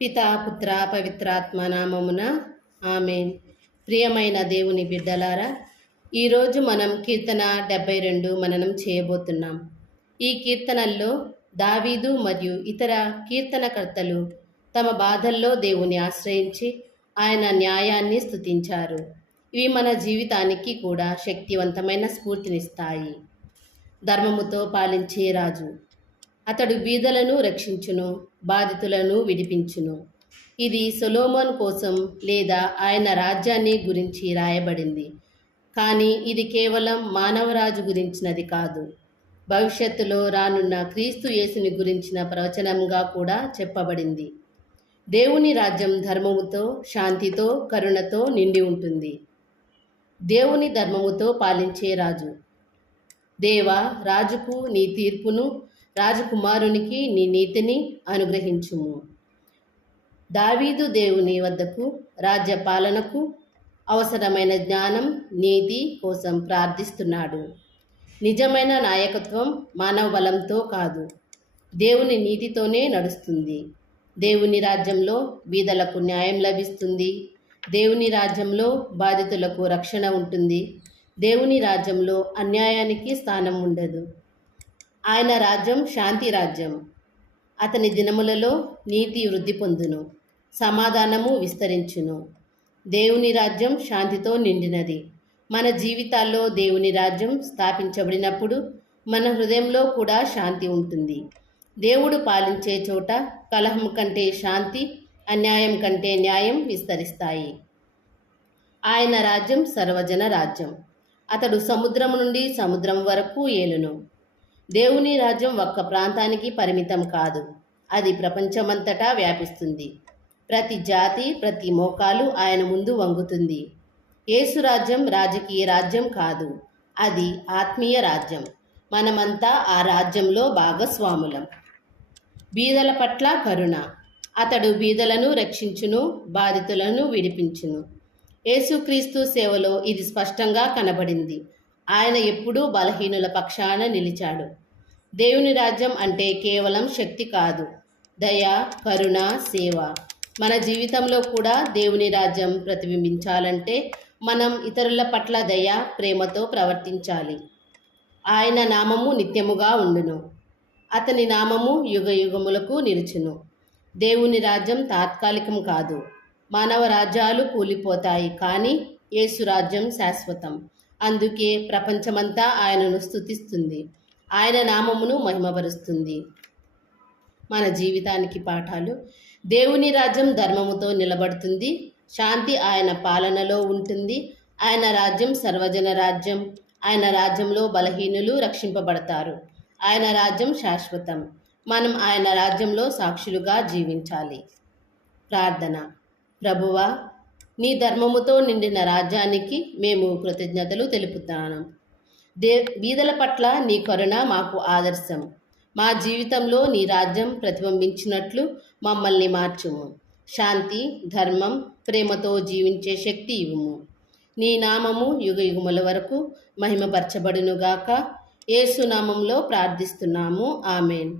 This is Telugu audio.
పితా పుత్ర పవిత్రాత్మ నామమున ఆమేన్. ప్రియమైన దేవుని బిడ్డలారా, ఈరోజు మనం కీర్తన 72 మననం చేయబోతున్నాం. ఈ కీర్తనల్లో దావీదు మరియు ఇతర కీర్తనకర్తలు తమ బాధల్లో దేవుని ఆశ్రయించి ఆయన న్యాయాన్ని స్తుతించారు. ఇవి మన జీవితానికి కూడా శక్తివంతమైన స్ఫూర్తినిస్తాయి. ధర్మముతో పాలించే రాజు, అతడు బీదలను రక్షించును, బాధితులను విడిపించును. ఇది సొలొమోన్ కోసం లేదా ఆయన రాజ్యాన్ని గురించి రాయబడింది. కానీ ఇది కేవలం మానవరాజు గురించినది కాదు. భవిష్యత్తులో రానున్న క్రీస్తు యేసుని గురించిన ప్రవచనంగా కూడా చెప్పబడింది. దేవుని రాజ్యం ధర్మముతో, శాంతితో, కరుణతో నిండి ఉంటుంది. దేవుని ధర్మముతో పాలించే రాజు. దేవా, రాజుకు నీ తీర్పును, రాజకుమారునికి నీ నీతిని అనుగ్రహించుము. దావీదు దేవుని వద్దకు రాజ్య పాలనకు అవసరమైన జ్ఞానం, నీతి కోసం ప్రార్థిస్తున్నాడు. నిజమైన నాయకత్వం మానవ బలంతో కాదు, దేవుని నీతితోనే నడుస్తుంది. దేవుని రాజ్యంలో బీదలకు న్యాయం లభిస్తుంది. దేవుని రాజ్యంలో బాధితులకు రక్షణ ఉంటుంది. దేవుని రాజ్యంలో అన్యాయానికి స్థానం ఉండదు. ఆయన రాజ్యం శాంతి రాజ్యం. అతని దినములలో నీతి వృద్ధి పొందును, సమాధానము విస్తరించును. దేవుని రాజ్యం శాంతితో నిండినది. మన జీవితాల్లో దేవుని రాజ్యం స్థాపించబడినప్పుడు మన హృదయంలో కూడా శాంతి ఉంటుంది. దేవుడు పాలించే చోట కలహం కంటే శాంతి, అన్యాయం కంటే న్యాయం విస్తరిస్తాయి. ఆయన రాజ్యం సర్వజన రాజ్యం. అతడు సముద్రం నుండి సముద్రం వరకు ఏలును. దేవుని రాజ్యం ఒక్క ప్రాంతానికి పరిమితం కాదు, అది ప్రపంచమంతటా వ్యాపిస్తుంది. ప్రతి జాతి, ప్రతి మోకాలు ఆయన ముందు వంగుతుంది. యేసు రాజ్యం రాజకీయ రాజ్యం కాదు, అది ఆత్మీయ రాజ్యం. మనమంతా ఆ రాజ్యంలో భాగస్వాములం. బీదల పట్ల కరుణ. అతడు బీదలను రక్షించును, బాధితులను విడిపించును. యేసుక్రీస్తు సేవలో ఇది స్పష్టంగా కనబడింది. ఆయన ఎప్పుడూ బలహీనుల పక్షాన నిలిచాడు. దేవుని రాజ్యం అంటే కేవలం శక్తి కాదు, దయ, కరుణ, సేవ. మన జీవితంలో కూడా దేవుని రాజ్యం ప్రతిబింబించాలంటే మనం ఇతరుల పట్ల దయ, ప్రేమతో ప్రవర్తించాలి. ఆయన నామము నిత్యముగా ఉండును. అతని నామము యుగ యుగములకు నిలుచును. దేవుని రాజ్యం తాత్కాలికం కాదు. మానవ రాజ్యాలు కూలిపోతాయి, కానీ యేసు రాజ్యం శాశ్వతం. అందుకే ప్రపంచమంతా ఆయనను స్తుతిస్తుంది, ఆయన నామమును మహిమపరుస్తుంది. మన జీవితానికి పాఠాలు. దేవుని రాజ్యం ధర్మముతో నిలబడుతుంది. శాంతి ఆయన పాలనలో ఉంటుంది. ఆయన రాజ్యం సర్వజన రాజ్యం. ఆయన రాజ్యంలో బలహీనులు రక్షింపబడతారు. ఆయన రాజ్యం శాశ్వతం. మనం ఆయన రాజ్యంలో సాక్షులుగా జీవించాలి. ప్రార్థన. ప్రభువా, నీ ధర్మముతో నిండిన రాజ్యానికి మేము కృతజ్ఞతలు తెలుపుతున్నాను. బీదల పట్ల నీ కరుణ మాకు ఆదర్శం. మా జీవితంలో నీ రాజ్యం ప్రతిబింబించినట్లు మమ్మల్ని మార్చుము. శాంతి, ధర్మం, ప్రేమతో జీవించే శక్తి ఇవ్వుము. నీ నామము యుగ యుగముల వరకు మహిమపరచబడునుగాక. యేసు నామంలో ప్రార్థిస్తున్నాము. ఆమేన్.